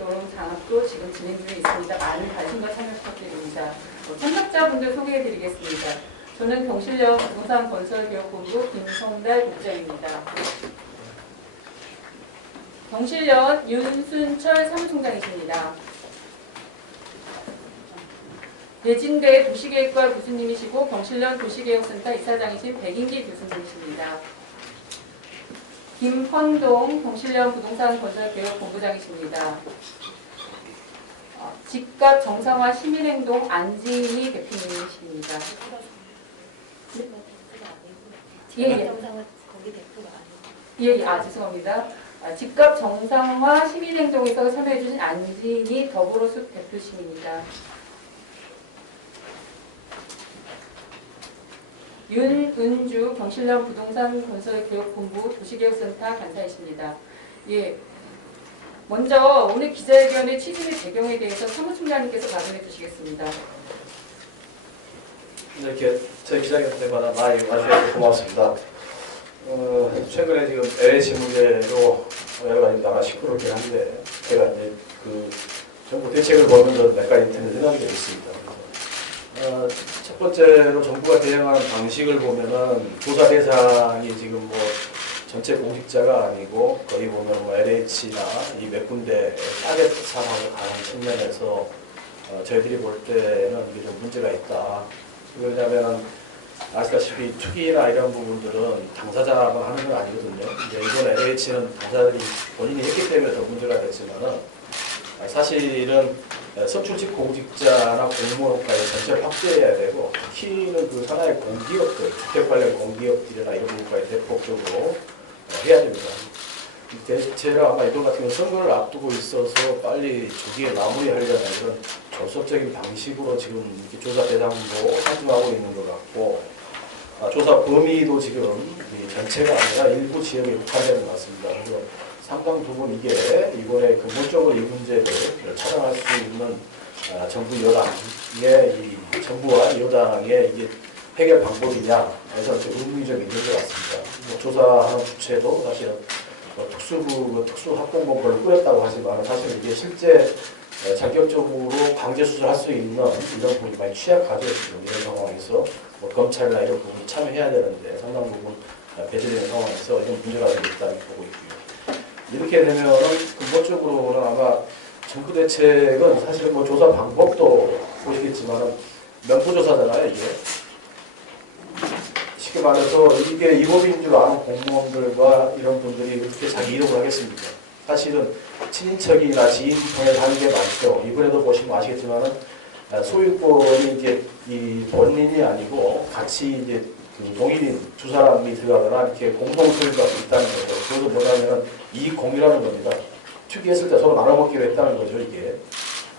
여론 장학도 지금 진행 중에 있습니다. 많은 관심과 참여 부탁드립니다. 참석자분들 소개해드리겠습니다. 저는 경실련 부동산 건설기업본부 김성달 국장입니다. 경실련 윤순철 사무총장이십니다. 대진대 도시계획과 교수님이시고 경실련 도시계획센터 이사장이신 백인기 교수님이십니다. 김헌동 경실련 부동산 건설개혁본부장이십니다. 집값 정상화 시민행동 안진희 대표님이십니다. 죄송합니다. 집값 정상화 시민행동에서 참여해주신 안진희 더불어숲 대표님입니다. 윤은주 경실련 부동산 건설개혁본부 도시개혁센터 간사이십니다. 예, 먼저 오늘 기자회견의 취지 및 배경에 대해서 사무총장님께서 말씀해 주시겠습니다. 이렇게 저희 기자회견 때마다 많이 와주셔서 고맙습니다. 최근에 지금 LH 문제로 여러 가지 아마 시끄럽긴 한데 제가 이제 그 정부 대책을 보면서 몇 가지 드는 생각이 있습니다. 첫 번째로 정부가 대응하는 방식을 보면은 조사 대상이 지금 뭐 전체 공직자가 아니고 거의 보면 뭐 LH나 이 몇 군데 타겟 사업을 가는 측면에서 저희들이 볼 때는 이게 좀 문제가 있다. 왜냐하면 아시다시피 투기나 이런 부분들은 당사자가 하는 건 아니거든요. 이번 LH는 당사자들이 본인이 했기 때문에 더 문제가 됐지만은 사실은 선출직 공직자나 공무원까지 전체를 확대해야 되고 특히는 그 산하의 공기업들, 주택 관련 공기업들이나 이런 부분까지 대폭적으로 해야 됩니다. 제가 아마 이번 같은 경우 선거를 앞두고 있어서 빨리 조기에 마무리하려는 이런 졸속적인 방식으로 지금 이렇게 조사 대상도 산정하고 있는 것 같고 조사 범위도 지금 전체가 아니라 일부 지역에 국한되는 것 같습니다. 그래서 상당 부분 이게 이번에 근본적으로 이 문제를 차단할 수 있는 정부 여당의 이 정부와 여당의 이게 해결 방법이냐 해서 의문점이 있는 것 같습니다. 조사하는 주체도 사실은 특수부 특수합동본부를 꾸렸다고 하지만 사실 이게 실제 자격적으로 강제 수사할 수 있는 이런 부분이 많이 취약하죠. 지금 이런 상황에서 뭐 검찰이나 이런 부분이 참여해야 되는데 상당 부분 배제되는 상황에서 이런 문제가 있다고 보고 있고요. 이렇게 되면은 근본적으로는 아마 정부 대책은 사실은 뭐 조사 방법도 보시겠지만은 명부조사잖아요, 이게. 쉽게 말해서 이게 위법인 줄 아는 공무원들과 이런 분들이 어떻게 자기 이름을 하겠습니까? 사실은 친인척이나 지인 통해서 하는 게 많죠. 이번에도 보시면 아시겠지만은 소유권이 이제 이 본인이 아니고 같이 이제 그 동일인 두 사람이 들어가거나 이렇게 공동 소유가 있다는 거죠. 그것도 뭐냐면은 이익 공유라는 겁니다. 투기했을 때 서로 나눠먹기로 했다는 거죠, 이게.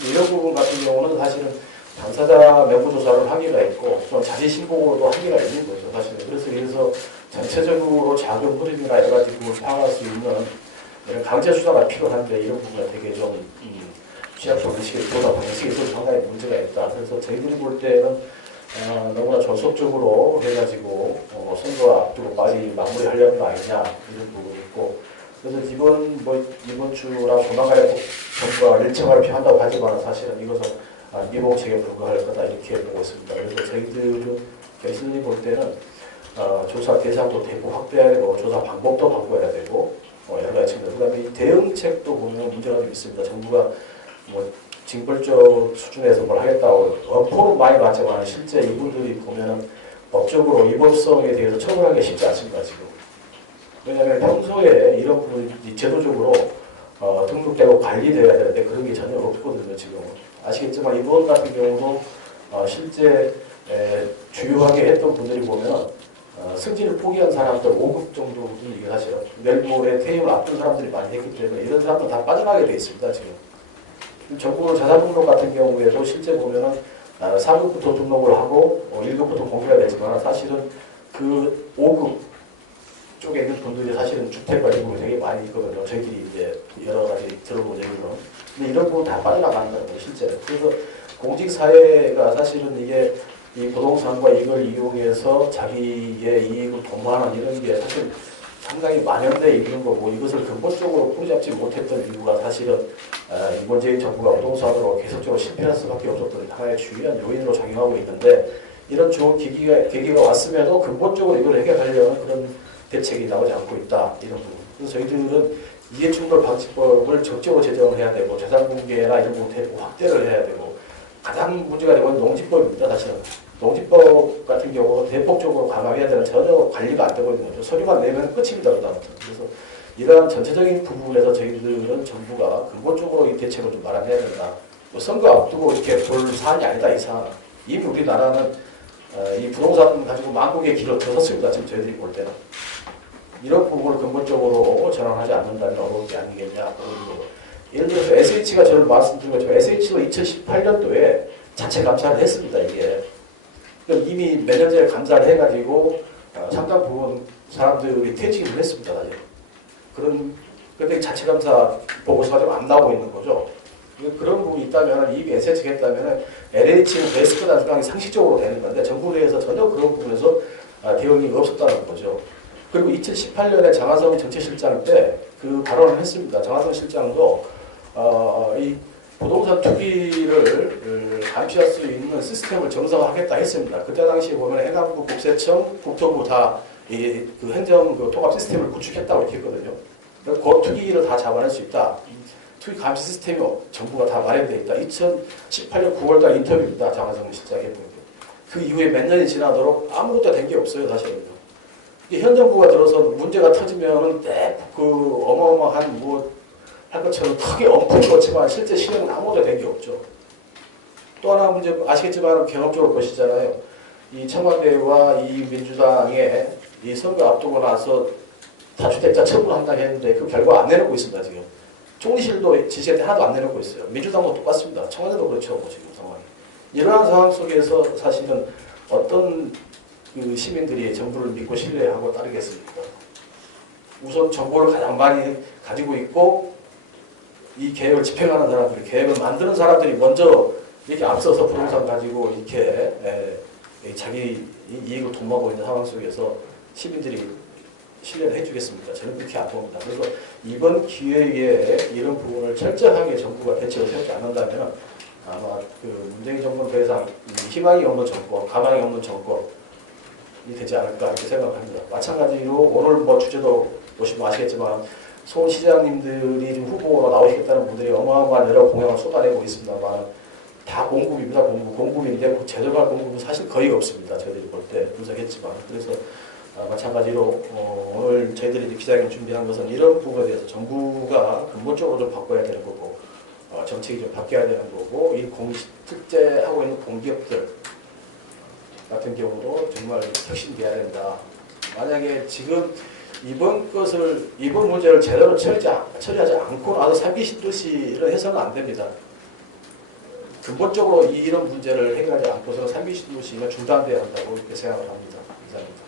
이런 부분 같은 경우는 사실은 당사자 명부조사를 하기가 있고 또 자기신고도 하기가 있는 거죠, 사실은. 그래서 전체적으로 작은 흐름이나 여러 가지 부분을 파악할 수 있는 이런 강제 수사가 필요한데 이런 부분이 되게 좀 취약 방식의 조사 방식에 있어서 상당히 문제가 있다. 그래서 저희들이 볼 때는 너무나 졸속적으로 해가지고 선거 앞두고 빨리 마무리하려는 거 아니냐 이런 부분이 있고 그래서 이번 주나 조만간에 정부가 일정을 피한다고 하지만 사실은 이것은 미봉책에 불과할 거다 이렇게 보고 있습니다. 그래서 저희들은 교수님이 볼 때는 조사 대상도 대폭 확대해야 되고 조사 방법도 바꿔야 되고 여러 가지 측면. 그다음에 대응책도 보면 문제가 좀 있습니다. 정부가 뭐 징벌적 수준에서 뭘 하겠다고 엄포는 많이 봤지만 실제 이분들이 보면은 법적으로 위법성에 대해서 처벌하기 쉽지 않습니다, 지금. 왜냐하면 평소에 이런 부분이 제도적으로 등록되고 관리돼야 되는데 그런 게 전혀 없거든요, 지금. 아시겠지만 이번 같은 경우도 실제 주요하게 했던 분들이 보면 승진을 포기한 사람들 5급 정도 분들이 사실 내일모레 퇴임을 앞둔 사람들이 많이 했기 때문에 이런 사람들 다 빠져나게 돼 있습니다, 지금. 전국으로 자산등록 같은 경우에도 실제 보면은 4급부터 등록을 하고 1급부터 공개가 되지만 사실은 그 5급 쪽에 있는 분들이 사실은 주택관리부가 되게 많이 있거든요. 저희들이 이제 여러 가지 들어본 얘기는. 근데 이런 부분 다 빠져나간다는 거예요, 실제로. 그래서 공직사회가 사실은 이게 이 부동산과 이걸 이용해서 자기의 이익을 도모하는 이런 게 사실 상당히 만연돼 있는 거고 이것을 근본적으로 뿌리잡지 못했던 이유가 사실은 문재인 정부가 부동산으로 계속적으로 실패할 수밖에 없었던 하나의 중요한 요인으로 작용하고 있는데 이런 좋은 계기가 왔음에도 근본적으로 이걸 해결하려는 그런 대책이 나오지 않고 있다. 이런 부분. 그래서 저희들은 이해충돌 방지법을 적극적으로 제정을 해야 되고 재산공개나 이런 부분 확대를 해야 되고 가장 문제가 되고 있는 농지법입니다. 사실은. 농지법 같은 경우는 대폭적으로 감안해야 되는 전혀 관리가 안 되고 있는 거죠. 서류만 내면 끝입니다. 그다음부터. 그래서 이러한 전체적인 부분에서 저희들은 정부가 근본적으로 이 대책을 좀 마련해야 된다. 뭐 선거 앞두고 이렇게 볼 사안이 아니다. 이 사안. 이미 우리나라는 이 부동산 가지고 만국의 길을 들었습니다. 지금 저희들이 볼 때는. 이런 부분을 근본적으로 전환하지 않는다면 어려운 게 아니겠냐. 예를 들어서 SH가 저를 말씀드린 것처럼 SH도 2018년도에 자체 감사를 했습니다. 이게. 이미 몇 년 전에 감사를 해가지고 상당 부분 사람들이 퇴직을 했습니다. 사실. 그런데 자체 감사 보고서가 좀 안 나오고 있는 거죠. 그런 부분이 있다면 이미 SH가 했다면 LH는 데스크 단속이 상식적으로 되는 건데 정부 내에서 전혀 그런 부분에서 대응이 없었다는 거죠. 그리고 2018년에 장하성 정책실장 때 그 발언을 했습니다. 장하성 실장도 이 부동산 투기를 감시할 수 있는 시스템을 정상화하겠다 했습니다. 그때 당시에 보면 해남부, 국세청, 국토부 다 그 행정 그 통합 시스템을 구축했다고 이렇게 했거든요. 그 투기를 다 잡아낼 수 있다. 투기 감시 시스템이 정부가 다 마련되어 있다. 2018년 9월달 인터뷰입니다. 장하성 실장이 했던 게. 그 이후에 몇 년이 지나도록 아무것도 된 게 없어요. 사실은. 현 정부가 들어서 문제가 터지면은 그 어마어마한 할 것처럼 크게 엉뚱한 것지만 실제 실행은 아무것도 된 게 없죠. 또 하나 문제 아시겠지만 경험적으로 보시잖아요. 이 청와대와 이 민주당의 이 선거 앞두고 나서 다주택자 처분한다 했는데 그 결과 안 내놓고 있습니다. 지금. 총리실도 지시할 때 하나도 안 내놓고 있어요. 민주당도 똑같습니다. 청와대도 그렇죠. 지금 상황이. 이러한 상황 속에서 사실은 어떤 그 시민들이 정부를 믿고 신뢰하고 따르겠습니까? 우선 정보를 가장 많이 가지고 있고 이 계획을 집행하는 사람들이, 계획을 만드는 사람들이 먼저 이렇게 앞서서 부동산 가지고 이렇게 자기 이익을 도모하고 있는 상황 속에서 시민들이 신뢰를 해주겠습니까? 저는 그렇게 안 봅니다. 그래서 이번 기회에 이런 부분을 철저하게 정부가 대책을 세우지 않는다면 아마 그 문재인 정부는 더 이상 희망이 없는 정권, 가망이 없는 정권이 되지 않을까 이렇게 생각합니다. 마찬가지로 오늘 주제도 보시면 아시겠지만 소 시장님들이 지금 후보로 나오시겠다는 분들이 어마어마한 여러 공약을 쏟아내고 있습니다만 다 공급입니다. 공급인데 제대로 할 공급은 사실 거의 없습니다. 저희들이 볼 때 분석했지만. 그래서 마찬가지로 오늘 저희들이 기자회견 준비한 것은 이런 부분에 대해서 정부가 근본적으로 좀 바꿔야 되는 거고 정책이 좀 바뀌어야 되는 거고 이 특제하고 있는 공기업들 같은 경우도 정말 혁신돼야 된다. 만약에 지금 이번 문제를 제대로 처리하지 않고 나서 사기 신도시를 해서는 안 됩니다. 근본적으로 이런 문제를 해결하지 않고서 사기 신도시가 중단돼야 한다고 이렇게 생각을 합니다. 감사합니다.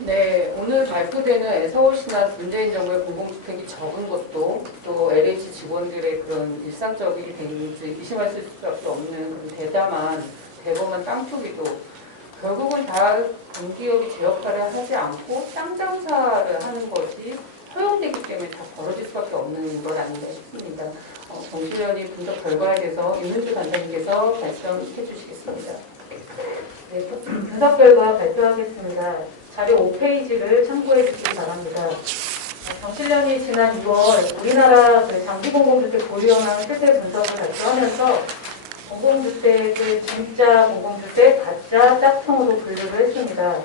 네, 오늘 발표되는 서울시나 문재인 정부의 공공주택이 적은 것도 또 LH 직원들의 그런 일상적인 데미지 의심할 수밖에 없는 그런 대범한 땅 투기도 결국은 다 공기업이 제 역할을 하지 않고 땅 장사를 하는 것이 허용되기 때문에 다 벌어질 수밖에 없는 것 아닌가 싶습니다. 정실련이 분석 결과에 대해서 윤은주 간사님께서 발표해 주시겠습니다. 네, 분석 결과 발표하겠습니다. 자료 5페이지를 참고해 주시기 바랍니다. 정실련이 지난 2월 우리나라 장기공공주택 보유현황 실태 분석을 발표하면서 공공주택을 진짜 공공주택, 가짜 짝퉁으로 분류를 했습니다.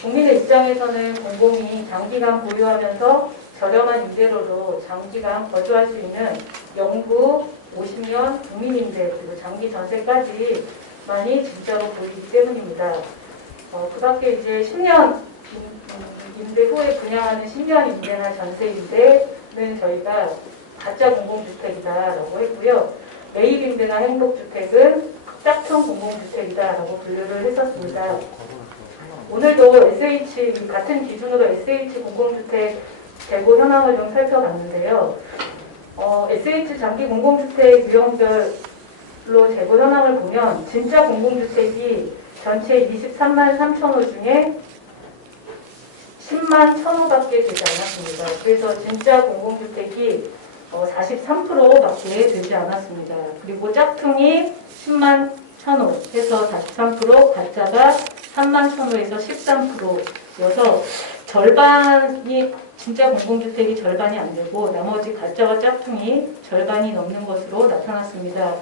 국민의 입장에서는 공공이 장기간 보유하면서 저렴한 임대료로 장기간 거주할 수 있는 영구 50년 국민임대 그리고 장기 전세까지만이 진짜로 보이기 때문입니다. 그 밖에 이제 10년 임대 후에 분양하는 10년 임대나 전세 임대는 저희가 가짜 공공주택이다라고 했고요. 매입 임대나 행복주택은 짝퉁 공공주택이다라고 분류를 했었습니다. 오늘도 같은 기준으로 SH 공공주택 재고 현황을 좀 살펴봤는데요. SH 장기 공공주택 유형별로 재고 현황을 보면 진짜 공공주택이 전체 23만 3천 호 중에 10만 3만 1,000호밖에 되지 않았습니다. 그래서 진짜 공공주택이 43%밖에 되지 않았습니다. 그리고 짝퉁이 10만 1,000호 해서 43%, 가짜가 3만 1,000호에서 13%여서 절반이 진짜 공공주택이 절반이 안 되고 나머지 가짜와 짝퉁이 절반이 넘는 것으로 나타났습니다.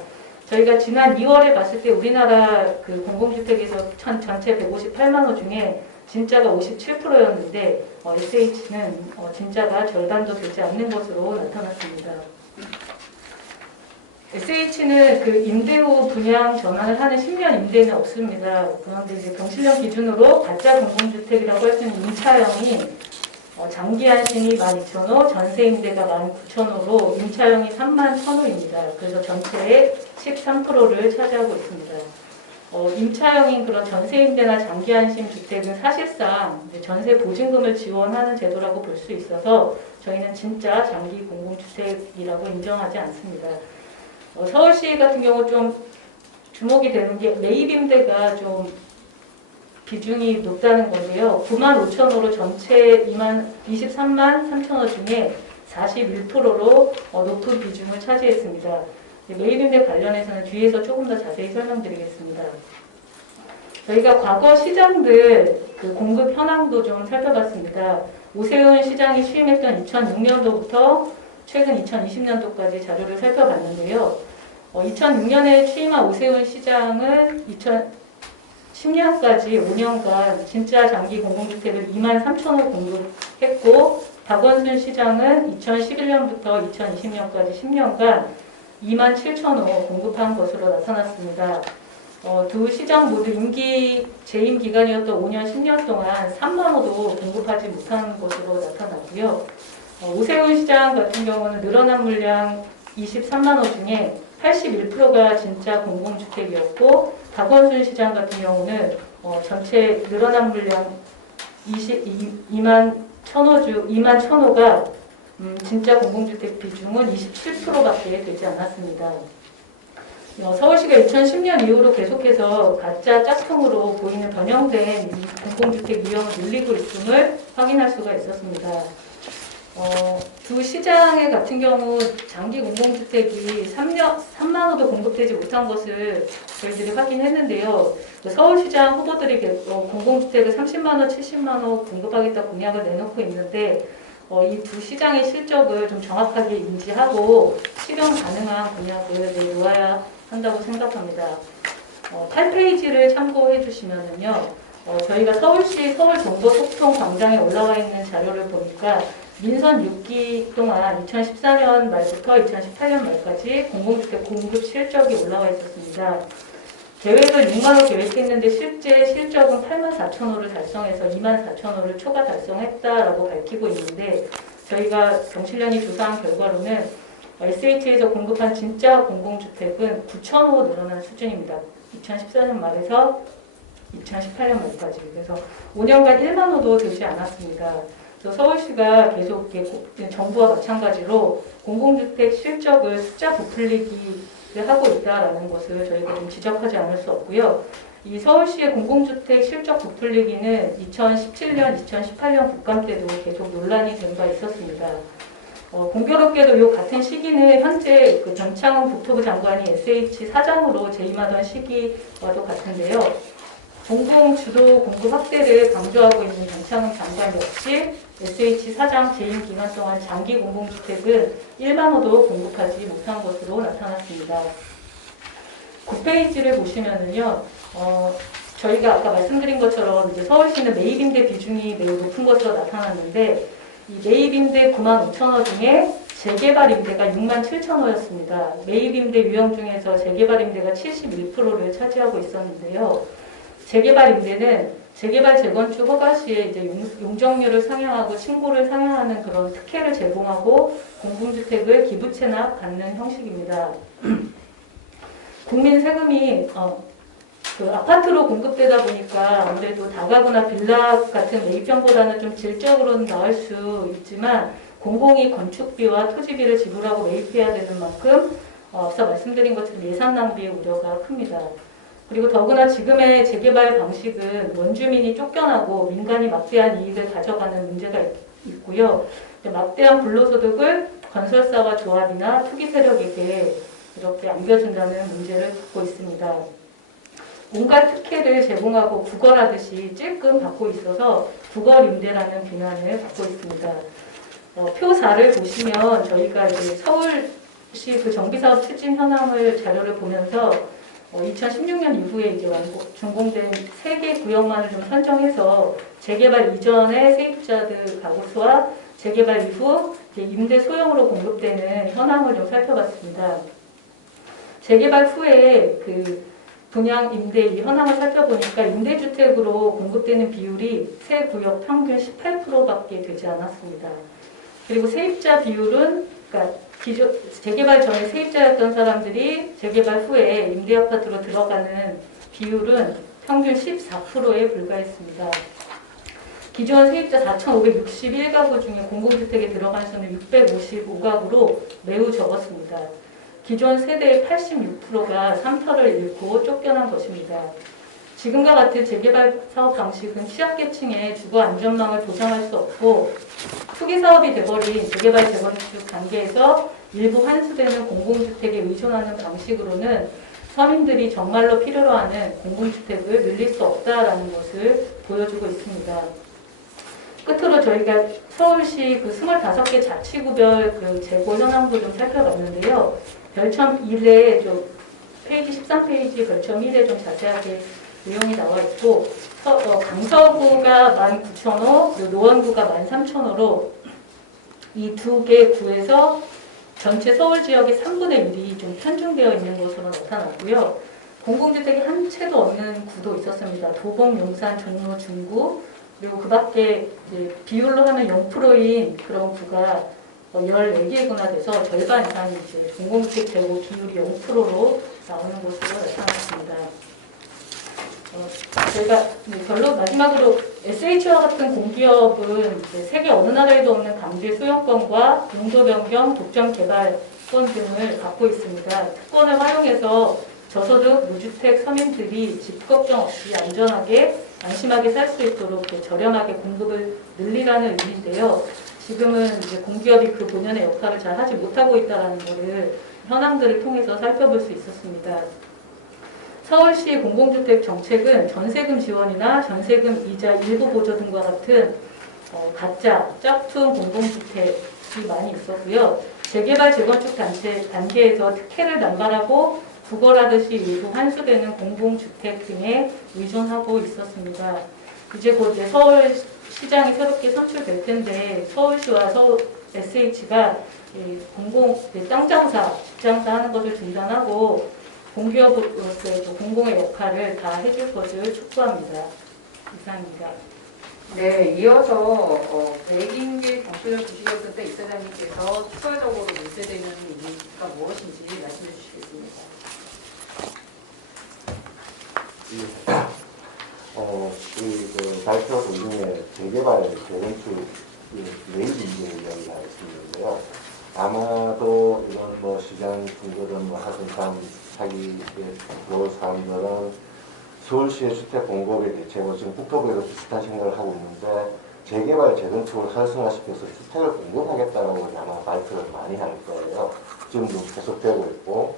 저희가 지난 2월에 봤을 때 우리나라 그 공공주택에서 전체 158만 호 중에 진짜가 57%였는데 SH는 진짜가 절반도 되지 않는 것으로 나타났습니다. SH는 그 임대 후 분양 전환을 하는 10년 임대는 없습니다. 그런데 이제 경실련 기준으로 가짜 공공주택이라고 할 수 있는 임차형이 장기한신이 12,000호, 전세임대가 19,000호로 임차형이 31,000호입니다. 그래서 전체의 13%를 차지하고 있습니다. 임차형인 그런 전세임대나 장기한신 주택은 사실상 이제 전세 보증금을 지원하는 제도라고 볼 수 있어서 저희는 진짜 장기 공공주택이라고 인정하지 않습니다. 서울시 같은 경우 좀 주목이 되는 게 매입임대가 좀 비중이 높다는 건데요. 95,000호로 전체 23만 3천호 중에 41%로 높은 비중을 차지했습니다. 매입임대 관련해서는 뒤에서 조금 더 자세히 설명드리겠습니다. 저희가 과거 시장들 그 공급 현황도 좀 살펴봤습니다. 오세훈 시장이 취임했던 2006년도부터 최근 2020년도까지 자료를 살펴봤는데요. 2006년에 취임한 오세훈 시장은 2010년까지 5년간 진짜 장기 공공주택을 2만 3천호 공급했고 박원순 시장은 2011년부터 2020년까지 10년간 2만 7천호 공급한 것으로 나타났습니다. 두 시장 모두 재임 기간이었던 5년, 10년 동안 3만 호도 공급하지 못한 것으로 나타났고요. 오세훈 시장 같은 경우는 늘어난 물량 23만 호 중에 81%가 진짜 공공주택이었고 박원순 시장 같은 경우는 전체 늘어난 물량 2만 1,000호가 진짜 공공주택 비중은 27%밖에 되지 않았습니다. 서울시가 2010년 이후로 계속해서 가짜 짝퉁으로 보이는 변형된 공공주택 유형을 늘리고 있음을 확인할 수가 있었습니다. 두 시장의 같은 경우 장기 공공주택이 3만 호도 공급되지 못한 것을 저희들이 확인했는데요. 서울시장 후보들이 공공주택을 30만 호, 70만 호 공급하겠다 공약을 내놓고 있는데 이 두 시장의 실적을 좀 정확하게 인지하고 실현 가능한 공약을 내놓아야 한다고 생각합니다. 8페이지를 참고해 주시면은요, 저희가 서울시 서울정보소통광장에 올라와 있는 자료를 보니까 민선 6기 동안 2014년 말부터 2018년 말까지 공공주택 공급 실적이 올라와 있었습니다. 계획을 6만 호 계획했는데 실제 실적은 8만 4천 호를 달성해서 2만 4천 호를 초과 달성했다라고 밝히고 있는데 저희가 경실련이 조사한 결과로는 SH에서 공급한 진짜 공공주택은 9천 호 늘어난 수준입니다. 2014년 말에서 2018년 말까지. 그래서 5년간 1만 호도 되지 않았습니다. 그래서 서울시가 계속 정부와 마찬가지로 공공주택 실적을 숫자 부풀리기를 하고 있다는 것을 저희가 좀 지적하지 않을 수 없고요. 이 서울시의 공공주택 실적 부풀리기는 2017년, 2018년 국감 때도 계속 논란이 된 바 있었습니다. 공교롭게도 이 같은 시기는 현재 그 전창훈 국토부 장관이 SH 사장으로 재임하던 시기와도 같은데요. 공공 주도 공급 확대를 강조하고 있는 전창훈 장관 역시 SH 사장 재임 기간 동안 장기 공공주택은 1만 호도 공급하지 못한 것으로 나타났습니다. 9페이지를 보시면은요, 저희가 아까 말씀드린 것처럼 이제 서울시는 매입임대 비중이 매우 높은 것으로 나타났는데 이 매입임대 9만 5천 호 중에 재개발임대가 6만 7천 호였습니다. 매입임대 유형 중에서 재개발임대가 71%를 차지하고 있었는데요. 재개발임대는 재개발 재건축 허가 시에 이제 용적률을 상향하고 층고를 상향하는 그런 특혜를 제공하고 공공주택을 기부 채납받는 형식입니다. 국민 세금이 그 아파트로 공급되다 보니까 아무래도 다가구나 빌라 같은 매입형보다는 좀 질적으로는 나을 수 있지만 공공이 건축비와 토지비를 지불하고 매입해야 되는 만큼 앞서 말씀드린 것처럼 예산 낭비의 우려가 큽니다. 그리고 더구나 지금의 재개발 방식은 원주민이 쫓겨나고 민간이 막대한 이익을 가져가는 문제가 있고요. 막대한 불로소득을 건설사와 조합이나 투기 세력에게 이렇게 안겨준다는 문제를 갖고 있습니다. 온갖 특혜를 제공하고 구걸하듯이 찔끔 받고 있어서 구걸임대라는 비난을 받고 있습니다. 표 4를 보시면 저희가 이제 서울시 그 정비사업 추진 현황을 자료를 보면서 2016년 이후에 이제 준공된 3개 구역만을 좀 선정해서 재개발 이전의 세입자들 가구 수와 재개발 이후 이제 임대 소형으로 공급되는 현황을 좀 살펴봤습니다. 재개발 후에 그 분양 임대 이 현황을 살펴보니까 임대주택으로 공급되는 비율이 새 구역 평균 18%밖에 되지 않았습니다. 그리고 세입자 비율은 그러니까 재개발 전에 세입자였던 사람들이 재개발 후에 임대아파트로 들어가는 비율은 평균 14%에 불과했습니다. 기존 세입자 4,561가구 중에 공공주택에 들어간 수는 655가구로 매우 적었습니다. 기존 세대의 86%가 삼터를 잃고 쫓겨난 것입니다. 지금과 같은 재개발 사업 방식은 취약계층의 주거 안전망을 보장할 수 없고 투기 사업이 돼버린 재개발 재건축 단계에서 일부 환수되는 공공주택에 의존하는 방식으로는 서민들이 정말로 필요로 하는 공공주택을 늘릴 수 없다라는 것을 보여주고 있습니다. 끝으로 저희가 서울시 그 25개 자치구별 그 재고 현황도 좀 살펴봤는데요. 별첨 1에 좀 페이지 13페이지 별첨 1에 좀 자세하게 내용이 나와 있고 강서구가 19,000호, 그리고 노원구가 13,000호로 이 두 개 구에서 전체 서울 지역의 3분의 1이 좀 편중되어 있는 것으로 나타났고요. 공공주택이 한 채도 없는 구도 있었습니다. 도봉, 용산, 종로, 중구 그리고 그 밖에 비율로 하면 0%인 그런 구가 14개구나 돼서 절반 이상이 이제 공공주택 재고 비율이 0%로 나오는 것으로 나타났습니다. 저희가 결론 마지막으로 SH와 같은 공기업은 세계 어느 나라에도 없는 강제 소유권과 용도 변경, 독점 개발권 등을 갖고 있습니다. 특권을 활용해서 저소득 무주택 서민들이 집 걱정 없이 안전하게 안심하게 살 수 있도록 저렴하게 공급을 늘리라는 의미인데요. 지금은 이제 공기업이 그 본연의 역할을 잘 하지 못하고 있다는 것을 현황들을 통해서 살펴볼 수 있었습니다. 서울시 공공주택 정책은 전세금 지원이나 전세금 이자 일부 보조 등과 같은 가짜, 짝퉁 공공주택이 많이 있었고요. 재개발 재건축 단계에서 특혜를 남발하고 구걸하듯이 일부 환수되는 공공주택 등에 의존하고 있었습니다. 이제 곧 서울시장이 새롭게 선출될 텐데 서울시와 SH가 공공 땅 장사, 집 장사 하는 것을 중단하고 공기업으로서의 공공의 역할을 다 해줄 것을 촉구합니다. 이상입니다. 네, 이어서 백인길 경찰 부시경선 때 이사장님께서 추가적으로 문제되는 이유가 무엇인지 말씀해 주시겠습니다. 그 발표 도중에 재개발, 재건축 레이드 이야기가 있었는데요. 아마도 이런 시장 중거든 하던 사기 그 사람들은 서울시의 주택 공급의 대책으로 지금 국토부에서 비슷한 생각을 하고 있는데 재개발, 재건축을 활성화시켜서 주택을 공급하겠다라고 아마 발표를 많이 할 거예요. 지금도 계속되고 있고.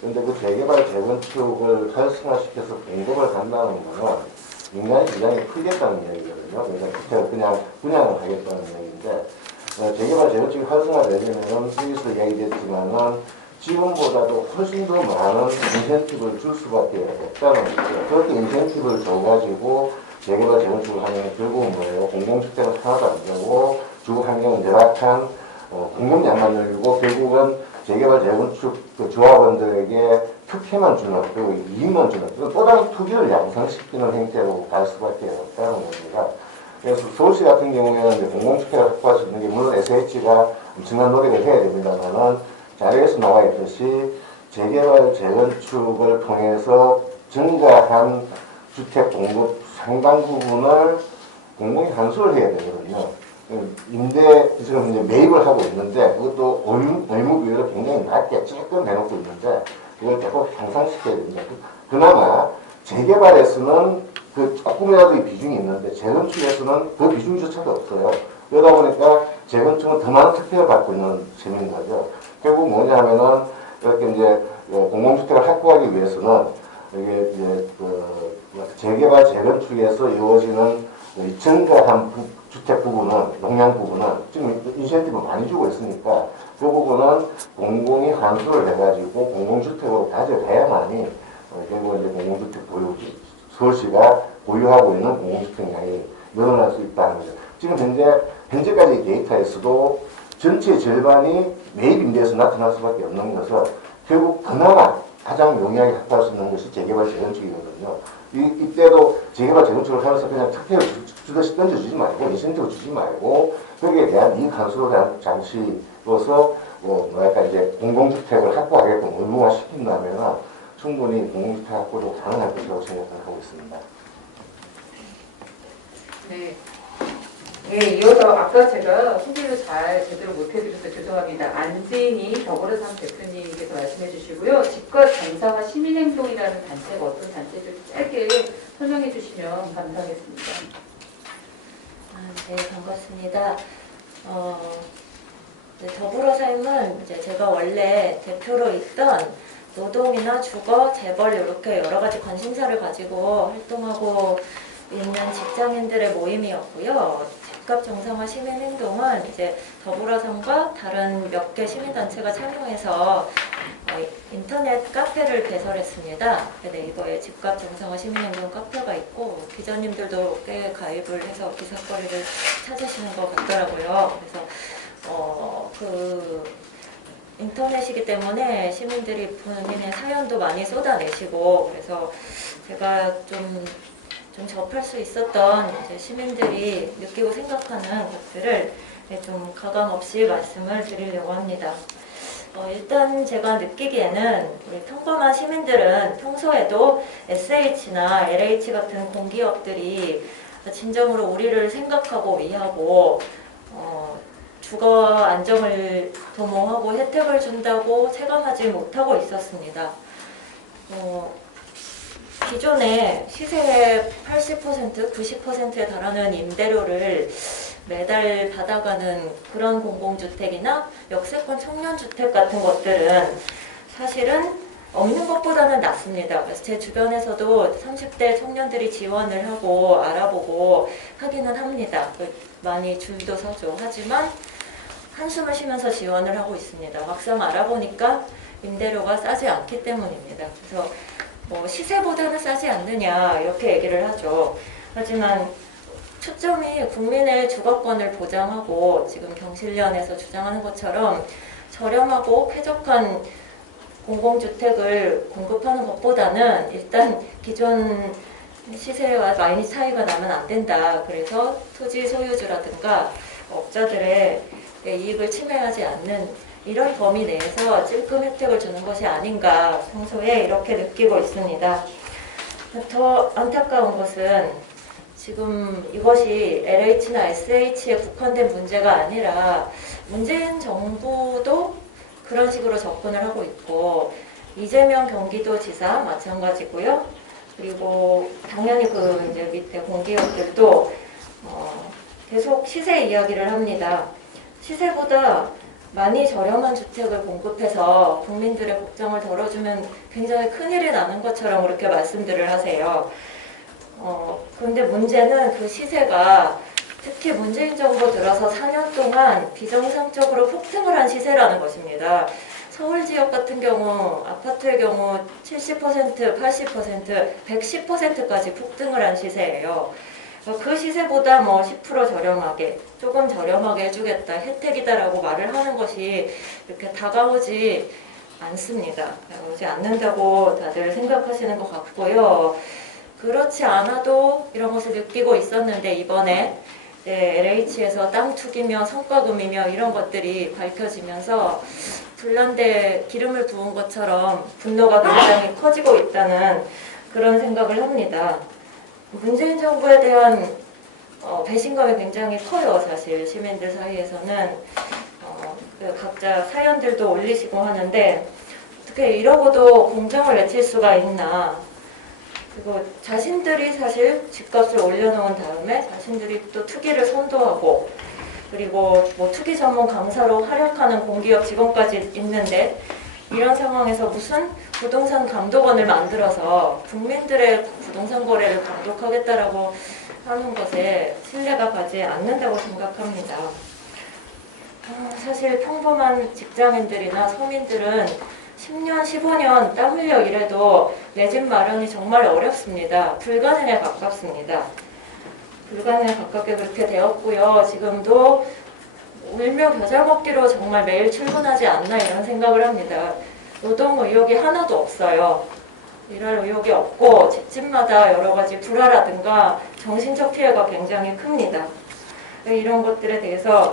그런데 그 재개발, 재건축을 활성화시켜서 공급을 한다는 것은 민간의 시장이 풀겠다는 얘기거든요. 그러니까 주택을 그냥 분양을 하겠다는 얘기인데 재개발, 재건축이 활성화되려면 여기서 이야기됐지만은 지금보다도 훨씬 더 많은 인센티브를 줄 수밖에 없다는 거죠. 그렇게 인센티브를 줘가지고 재개발, 재건축을 하면 결국은 뭐예요? 공공주택은 하나도 안 되고 주거 환경은 열악한 공급량만 늘리고 결국은 재개발, 재건축 그 조합원들에게 특혜만 주는 그리고 이익만 주는 또 다른 투기를 양성시키는 행태로 갈 수밖에 없다는 겁니다. 그래서 서울시 같은 경우에는 공공주택을 확보할 수 있는 게 물론 SH가 엄청난 노력을 해야 됩니다만은 자료에서 나와 있듯이 재개발, 재건축을 통해서 증가한 주택 공급 상당 부분을 공공이 환수를 해야 되거든요. 지금 이제 매입을 하고 있는데 그것도 의무 비율을 굉장히 낮게 조금 해놓고 있는데 그걸 계속 향상시켜야 됩니다. 그나마 재개발에서는 그 조금이라도 비중이 있는데 재건축에서는 그 비중조차도 없어요. 그러다 보니까 재건축은 더 많은 특혜를 받고 있는 셈인 거죠. 결국 뭐냐면은 이렇게 이제 공공주택을 확보하기 위해서는 이게 이제 그 재개발 재건축에서 이루어지는 증가한 주택 부분은 용량 부분은 지금 인센티브 많이 주고 있으니까 그 부분은 공공이 환수를 해가지고 공공주택으로 가져가야만이 결국 이제 공공주택 보유 서울시가 보유하고 있는 공공주택량이 늘어날 수 있다는 거죠. 지금 현재까지 데이터에서도 전체 절반이 매입 임대에서 나타날 수밖에 없는 것은 결국 그나마 가장 용이하게 확보할 수 있는 것이 재개발 재건축이거든요. 이때도 재개발 재건축을 하면서 그냥 특혜를 주듯이 던져주지 말고 인센티브 주지 말고 거기에 대한 이익 환수를 대한 장치로서 뭐랄까 이제 공공주택을 확보하게끔 의무화시킨다면 충분히 공공주택 확보도 가능할 것이라고 생각하고 있습니다. 네. 예, 이어서 아까 제가 소개를 잘 제대로 못해드려서 죄송합니다. 안진희 더불어상 대표님께서 말씀해 주시고요. 집과 정상화 시민행동이라는 단체가 어떤 단체인지 짧게 설명해 주시면 감사하겠습니다. 네, 반갑습니다. 네, 더불어삶은 이제 제가 원래 대표로 있던 노동이나 주거, 재벌 이렇게 여러 가지 관심사를 가지고 활동하고 있는 직장인들의 모임이었고요. 집값 정상화 시민행동은 이제 더불어sam과 다른 몇 개 시민단체가 참여해서 인터넷 카페를 개설했습니다. 네이버에 집값 정상화 시민행동 카페가 있고 기자님들도 꽤 가입을 해서 기사거리를 찾으시는 것 같더라고요. 그래서 그 인터넷이기 때문에 시민들이 본인의 사연도 많이 쏟아내시고 그래서 제가 좀 접할 수 있었던 이제 시민들이 느끼고 생각하는 것들을 좀 가감없이 말씀을 드리려고 합니다. 일단 제가 느끼기에는 우리 평범한 시민들은 평소에도 SH나 LH 같은 공기업들이 진정으로 우리를 생각하고 이해하고 주거 안정을 도모하고 혜택을 준다고 체감하지 못하고 있었습니다. 기존에 시세의 80%, 90%에 달하는 임대료를 매달 받아가는 그런 공공주택이나 역세권 청년주택 같은 것들은 사실은 없는 것보다는 낫습니다. 그래서 제 주변에서도 30대 청년들이 지원을 하고 알아보고 하기는 합니다. 많이 줄도 서죠. 하지만 한숨을 쉬면서 지원을 하고 있습니다. 막상 알아보니까 임대료가 싸지 않기 때문입니다. 그래서 시세보다는 싸지 않느냐 이렇게 얘기를 하죠. 하지만 초점이 국민의 주거권을 보장하고 지금 경실련에서 주장하는 것처럼 저렴하고 쾌적한 공공주택을 공급하는 것보다는 일단 기존 시세와 많이 차이가 나면 안 된다. 그래서 토지 소유주라든가 업자들의 이익을 침해하지 않는 이런 범위 내에서 찔끔 혜택을 주는 것이 아닌가 평소에 이렇게 느끼고 있습니다. 더 안타까운 것은 지금 이것이 LH나 SH에 국한된 문제가 아니라 문재인 정부도 그런 식으로 접근을 하고 있고 이재명 경기도지사 마찬가지고요. 그리고 당연히 그 이제 밑에 공기업들도 계속 시세 이야기를 합니다. 시세보다 많이 저렴한 주택을 공급해서 국민들의 걱정을 덜어주면 굉장히 큰일이 나는 것처럼 그렇게 말씀들을 하세요. 그런데 문제는 그 시세가 특히 문재인 정부 들어서 4년 동안 비정상적으로 폭등을 한 시세라는 것입니다. 서울 지역 같은 경우 아파트의 경우 70%, 80%, 110%까지 폭등을 한 시세예요. 그 시세보다 10% 저렴하게, 조금 저렴하게 해주겠다, 혜택이다라고 말을 하는 것이 이렇게 다가오지 않습니다. 오지 않는다고 다들 생각하시는 것 같고요. 그렇지 않아도 이런 것을 느끼고 있었는데 이번에 LH에서 땅 투기며 성과금이며 이런 것들이 밝혀지면서 불난데 기름을 부은 것처럼 분노가 굉장히 커지고 있다는 그런 생각을 합니다. 문재인 정부에 대한 배신감이 굉장히 커요. 사실 시민들 사이에서는 각자 사연들도 올리시고 하는데 어떻게 이러고도 공정을 외칠 수가 있나. 그리고 자신들이 사실 집값을 올려놓은 다음에 자신들이 또 투기를 선도하고 그리고 뭐 투기 전문 강사로 활약하는 공기업 직원까지 있는데 이런 상황에서 무슨 부동산 감독원을 만들어서 국민들의 부동산 거래를 감독하겠다라고 하는 것에 신뢰가 가지 않는다고 생각합니다. 사실 평범한 직장인들이나 서민들은 10년, 15년 땀 흘려 일해도 내 집 마련이 정말 어렵습니다. 불가능에 가깝습니다. 불가능에 가깝게 그렇게 되었고요. 지금도 울며 겨자 먹기로 정말 매일 출근하지 않나 이런 생각을 합니다. 노동 의욕이 하나도 없어요. 일할 의욕이 없고 집집마다 여러 가지 불화라든가 정신적 피해가 굉장히 큽니다. 이런 것들에 대해서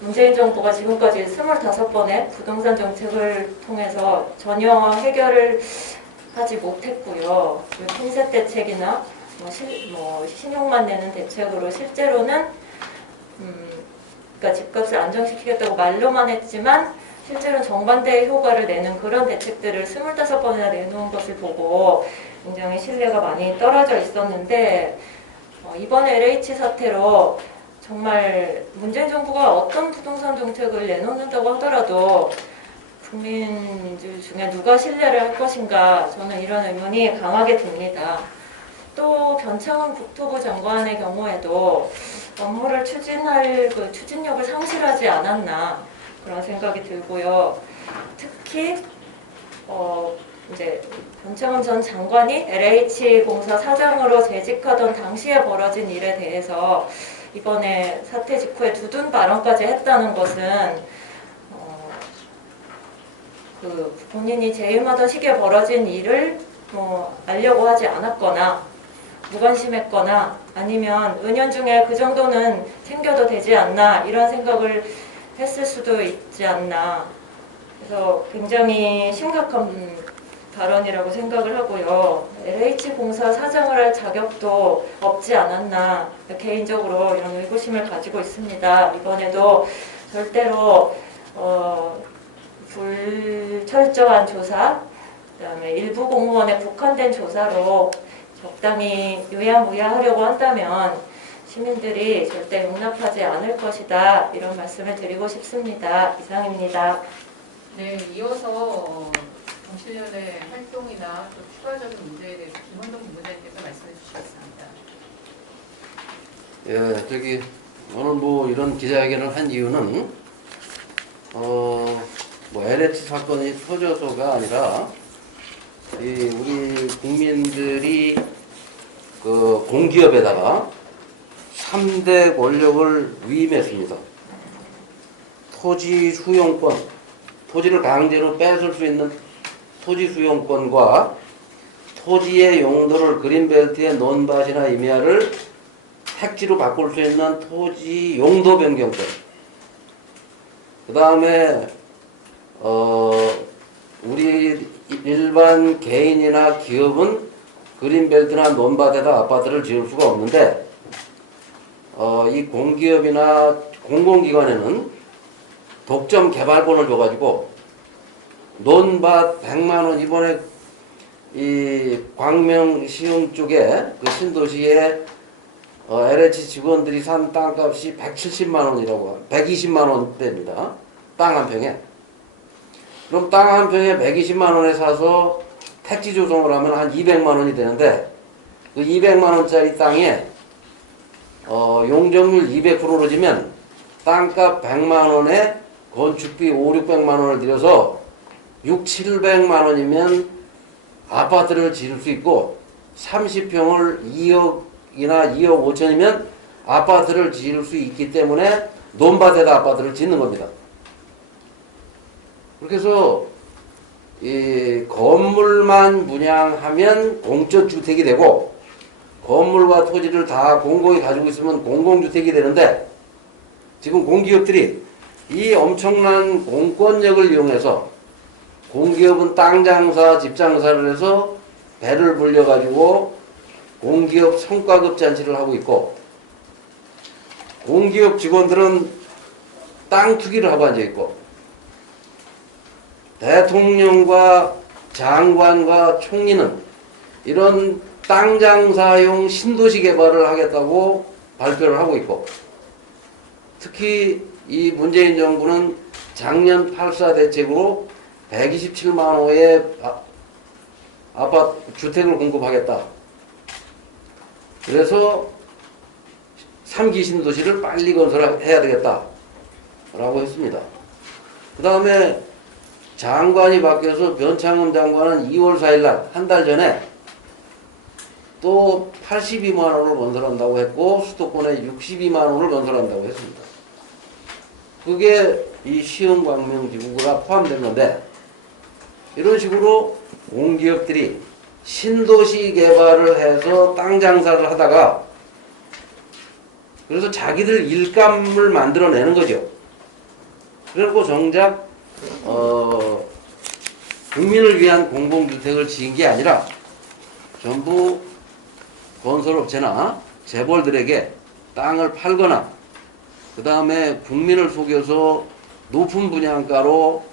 문재인 정부가 지금까지 25번의 부동산 정책을 통해서 전혀 해결을 하지 못했고요. 핀셋 대책이나 신용만 내는 대책으로 실제로는 그러니까 집값을 안정시키겠다고 말로만 했지만 실제로는 정반대의 효과를 내는 그런 대책들을 25번이나 내놓은 것을 보고 굉장히 신뢰가 많이 떨어져 있었는데 이번 LH 사태로 정말 문재인 정부가 어떤 부동산 정책을 내놓는다고 하더라도 국민들 중에 누가 신뢰를 할 것인가 저는 이런 의문이 강하게 듭니다. 또 변창흠 국토부 장관의 경우에도 업무를 추진할 그 추진력을 상실하지 않았나 그런 생각이 들고요. 특히 이제 변창흠 전 장관이 LH공사 사장으로 재직하던 당시에 벌어진 일에 대해서 이번에 사퇴 직후에 두둔 발언까지 했다는 것은 그 본인이 재임하던 시기에 벌어진 일을 알려고 하지 않았거나 무관심했거나 아니면 은연중에 그 정도는 챙겨도 되지 않나 이런 생각을 했을 수도 있지 않나. 그래서 굉장히 심각한 발언이라고 생각을 하고요. LH공사 사장을 할 자격도 없지 않았나 개인적으로 이런 의구심을 가지고 있습니다. 이번에도 절대로 불철저한 조사, 그다음에 일부 공무원의 국한된 조사로 적당히 유야무야하려고 한다면 시민들이 절대 용납하지 않을 것이다. 이런 말씀을 드리고 싶습니다. 이상입니다. 네, 이어서 경실련의 활동이나 또 추가적인 문제에 대해서 김원동 본부장님께서 말씀해 주시겠습니다. 예, 오늘 뭐 이런 기자회견을 한 이유는 LH 사건이 터져서가 아니라 우리 국민들이 그 공기업에다가 3대 권력을 위임했습니다. 토지 수용권, 토지를 강제로 뺏을 수 있는 토지 수용권과 토지의 용도를 그린벨트의 논밭이나 임야를 택지로 바꿀 수 있는 토지 용도 변경권. 그 다음에 우리 일반 개인이나 기업은 그린벨트나 논밭에다 아파트를 지을 수가 없는데 이 공기업이나 공공기관에는 독점 개발권을 줘가지고 논밭 100만원 이번에 이 광명 시흥 쪽에 그 신도시에 LH 직원들이 산 땅값이 170만원이라고 120만원대입니다. 땅 한 평에. 그럼 땅 한 평에 120만원에 사서 택지 조성을 하면 한 200만원이 되는데 그 200만원짜리 땅에 용적률 200%로 지면 땅값 100만원에 건축비 5,600만원을 들여서 6,700만원이면 아파트를 지을 수 있고 30평을 2억이나 2억 5천이면 아파트를 지을 수 있기 때문에 논밭에다 아파트를 짓는 겁니다. 그렇게 해서 이 건물만 분양하면 공적주택이 되고 건물과 토지를 다 공공이 가지고 있으면 공공주택이 되는데 지금 공기업들이 이 엄청난 공권력을 이용해서 공기업은 땅 장사, 집 장사를 해서 배를 불려가지고 공기업 성과급 잔치를 하고 있고 공기업 직원들은 땅 투기를 하고 앉아있고 대통령과 장관과 총리는 이런 땅 장사용 신도시 개발을 하겠다고 발표를 하고 있고, 특히 이 문재인 정부는 작년 8.4 대책으로 127만 호의 아파트 주택을 공급하겠다. 그래서 3기 신도시를 빨리 건설해야 되겠다 라고 했습니다. 그 다음에 장관이 바뀌어서 변창흠 장관은 2월 4일 날 한 달 전에 또 82만 원을 건설한다고 했고 수도권에 62만 원을 건설한다고 했습니다. 그게 이 시흥광명지구가 포함된 건데, 이런 식으로 공기업들이 신도시 개발을 해서 땅 장사를 하다가 그래서 자기들 일감을 만들어내는 거죠. 그리고 정작 국민을 위한 공공주택을 지은 게 아니라 전부 건설업체나 재벌들에게 땅을 팔거나 그 다음에 국민을 속여서 높은 분양가로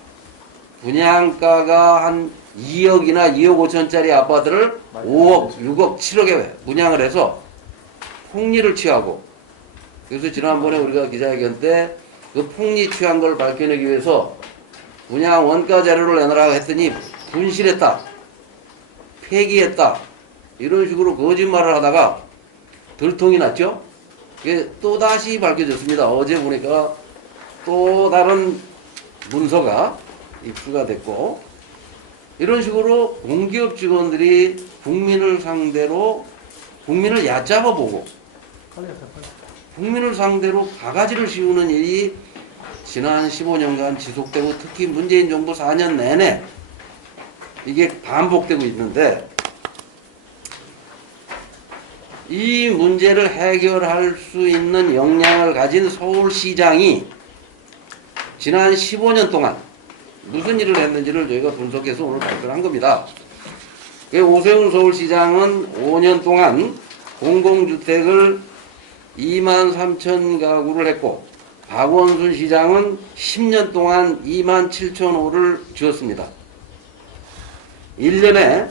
분양가가 한 2억이나 2억 5천짜리 아파트를 5억, 6억, 7억에 분양을 해서 폭리를 취하고, 그래서 지난번에 우리가 기자회견 때 그 폭리 취한 걸 밝혀내기 위해서 분양 원가 자료를 내놓으라고 했더니 분실했다, 폐기했다, 이런 식으로 거짓말을 하다가 들통이 났죠. 이게 또다시 밝혀졌습니다. 어제 보니까 또 다른 문서가 입수가 됐고, 이런 식으로 공기업 직원들이 국민을 상대로 국민을 얕잡아 보고 국민을 상대로 바가지를 씌우는 일이 지난 15년간 지속되고, 특히 문재인 정부 4년 내내 이게 반복되고 있는데, 이 문제를 해결할 수 있는 역량을 가진 서울시장이 지난 15년 동안 무슨 일을 했는지를 저희가 분석해서 오늘 발표를 한 겁니다. 오세훈 서울시장은 5년 동안 공공주택을 2만 3천 가구를 했고, 박원순 시장은 10년 동안 2만 7천 호를 지었습니다. 1년에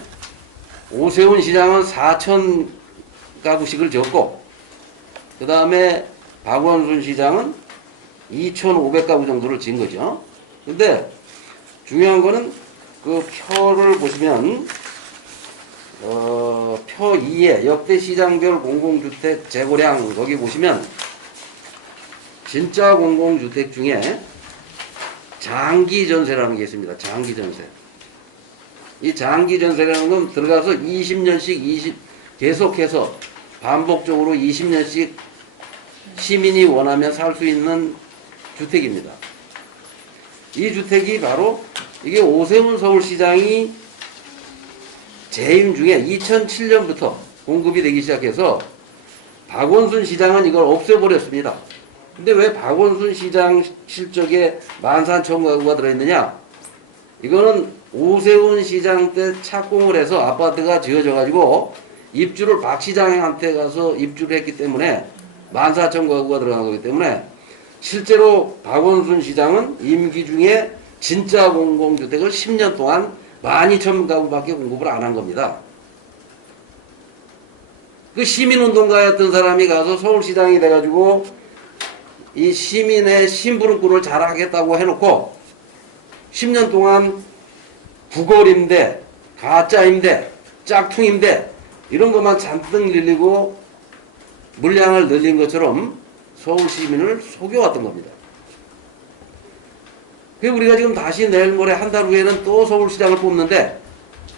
오세훈 시장은 4천 가구씩을 지었고, 그 다음에 박원순 시장은 2,500가구 정도를 지은 거죠. 근데 중요한 거는 그 표를 보시면 표 2에 역대 시장별 공공주택 재고량, 거기 보시면 진짜 공공주택 중에 장기전세라는 게 있습니다. 장기전세. 이 장기전세라는 건 들어가서 20년씩 계속해서 반복적으로 20년씩 시민이 원하면 살 수 있는 주택입니다. 이 주택이 바로 이게 오세훈 서울시장이 재임 중에 2007년부터 공급이 되기 시작해서 박원순 시장은 이걸 없애버렸습니다. 근데 왜 박원순 시장 실적에 14,000가구가 들어있느냐? 이거는 오세훈 시장 때 착공을 해서 아파트가 지어져 가지고 입주를 박 시장한테 가서 입주를 했기 때문에 14,000가구가 들어간 거기 때문에, 실제로 박원순 시장은 임기 중에 진짜 공공주택을 10년 동안 12,000가구밖에 공급을 안 한 겁니다. 그 시민운동가였던 사람이 가서 서울시장이 돼가지고 이 시민의 심부름꾼을 잘하겠다고 해놓고 10년 동안 구걸임대, 가짜임대, 짝퉁임대 이런 것만 잔뜩 늘리고 물량을 늘린 것처럼 서울 시민을 속여왔던 겁니다. 그래서 우리가 지금 다시 내일 모레 한 달 후에는 또 서울시장을 뽑는데,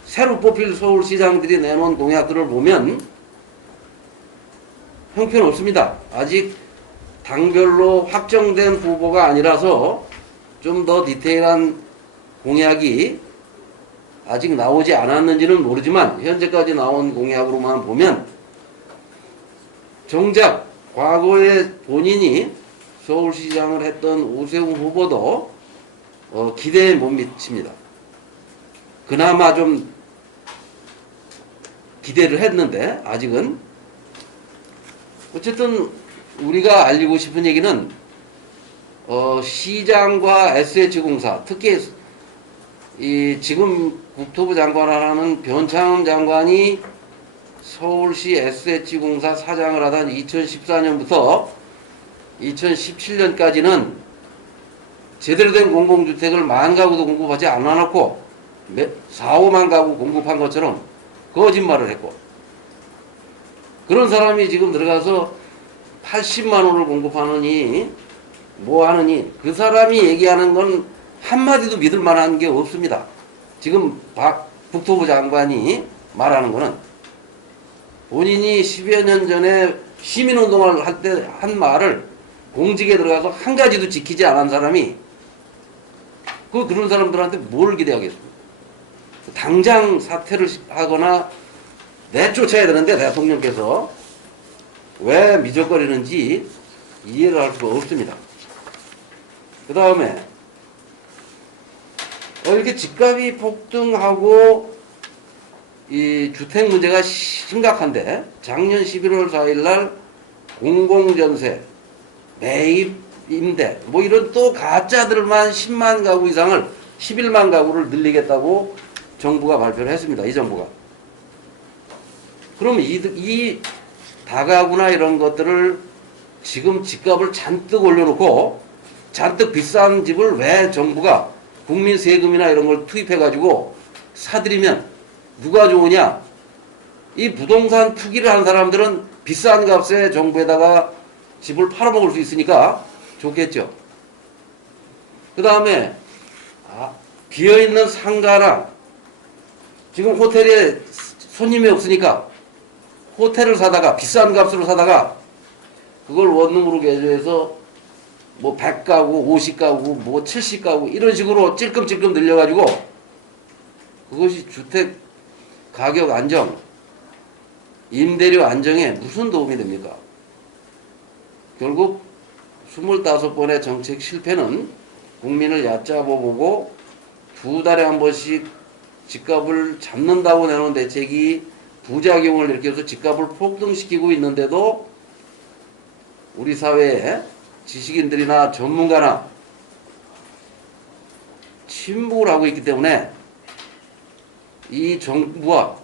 새로 뽑힐 서울시장들이 내놓은 공약들을 보면 형편없습니다. 아직 당별로 확정된 후보가 아니라서 좀 더 디테일한 공약이 아직 나오지 않았는지는 모르지만, 현재까지 나온 공약으로만 보면 정작 과거에 본인이 서울시장을 했던 오세훈 후보도 기대에 못 미칩니다. 그나마 좀 기대를 했는데 아직은. 어쨌든 우리가 알리고 싶은 얘기는 시장과 SH공사, 특히 이 지금 국토부 장관을 하는 변창흠 장관이 서울시 SH공사 사장을 하던 2014년부터 2017년까지는 제대로 된 공공주택을 10,000가구도 공급하지 않아놓고 4, 5만 가구 공급한 것처럼 거짓말을 했고, 그런 사람이 지금 들어가서 80만 원을 공급하느니 뭐 하느니, 그 사람이 얘기하는 건 한마디도 믿을 만한 게 없습니다. 지금 박 국토부 장관이 말하는 거는 본인이 10여 년 전에 시민운동을 할 때 한 말을 공직에 들어가서 한 가지도 지키지 않은 사람이 그런 사람들한테 뭘 기대하겠습니까? 당장 사퇴를 하거나 내쫓아야 되는데 대통령께서 왜 미적거리는지 이해를 할 수가 없습니다. 그 다음에 이렇게 집값이 폭등하고 이 주택 문제가 심각한데 작년 11월 4일 날 공공전세, 매입, 임대 뭐 이런 또 가짜들만 10만 가구 이상을 11만 가구를 늘리겠다고 정부가 발표를 했습니다. 이 정부가. 그럼 이 다가구나 이런 것들을 지금 집값을 잔뜩 올려놓고 잔뜩 비싼 집을 왜 정부가 국민 세금이나 이런 걸 투입해가지고 사들이면 누가 좋으냐? 이 부동산 투기를 한 사람들은 비싼 값에 정부에다가 집을 팔아먹을 수 있으니까 좋겠죠. 그 다음에 비어있는 상가나 지금 호텔에 손님이 없으니까 호텔을 사다가 비싼 값으로 사다가 그걸 원룸으로 개조해서 뭐 100가구, 50가구, 뭐 70가구 이런 식으로 찔끔찔끔 늘려가지고 그것이 주택 가격 안정, 임대료 안정에 무슨 도움이 됩니까? 결국 25번의 정책 실패는 국민을 얕잡아보고 2달에 한 번씩 집값을 잡는다고 내놓은 대책이 부작용을 일으켜서 집값을 폭등시키고 있는데도 우리 사회에 지식인들이나 전문가나 침묵을 하고 있기 때문에 이 정부와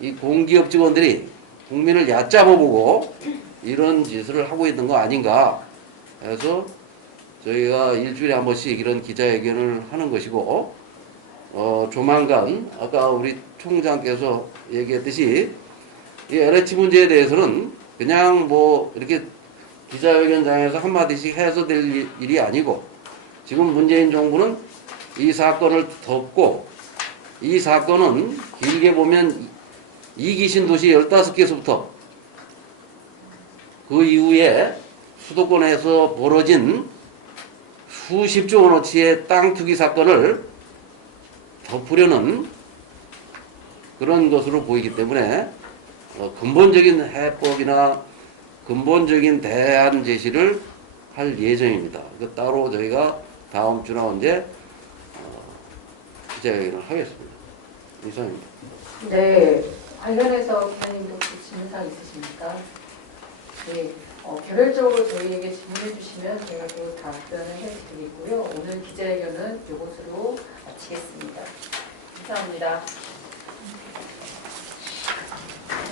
이 공기업 직원들이 국민을 얕잡아보고 이런 짓을 하고 있는 거 아닌가 해서 저희가 일주일에 한 번씩 이런 기자회견을 하는 것이고, 조만간 아까 우리 총장께서 얘기했듯이 이 LH 문제에 대해서는 그냥 뭐 이렇게 기자회견장에서 한마디씩 해서 될 일이 아니고, 지금 문재인 정부는 이 사건을 덮고, 이 사건은 길게 보면 이기신 도시 15개소부터 그 이후에 수도권에서 벌어진 수십조 원어치의 땅 투기 사건을 덮으려는 그런 것으로 보이기 때문에 근본적인 해법이나 근본적인 대안 제시를 할 예정입니다. 따로 저희가 다음 주나 언제 기자회견을 하겠습니다. 이상입니다. 네, 관련해서 기자님도 혹시 질문사항 있으십니까? 네, 개별적으로 저희에게 질문해 주시면 저희가 또 답변을 해드리고요. 오늘 기자회견은 이것으로 마치겠습니다. 감사합니다.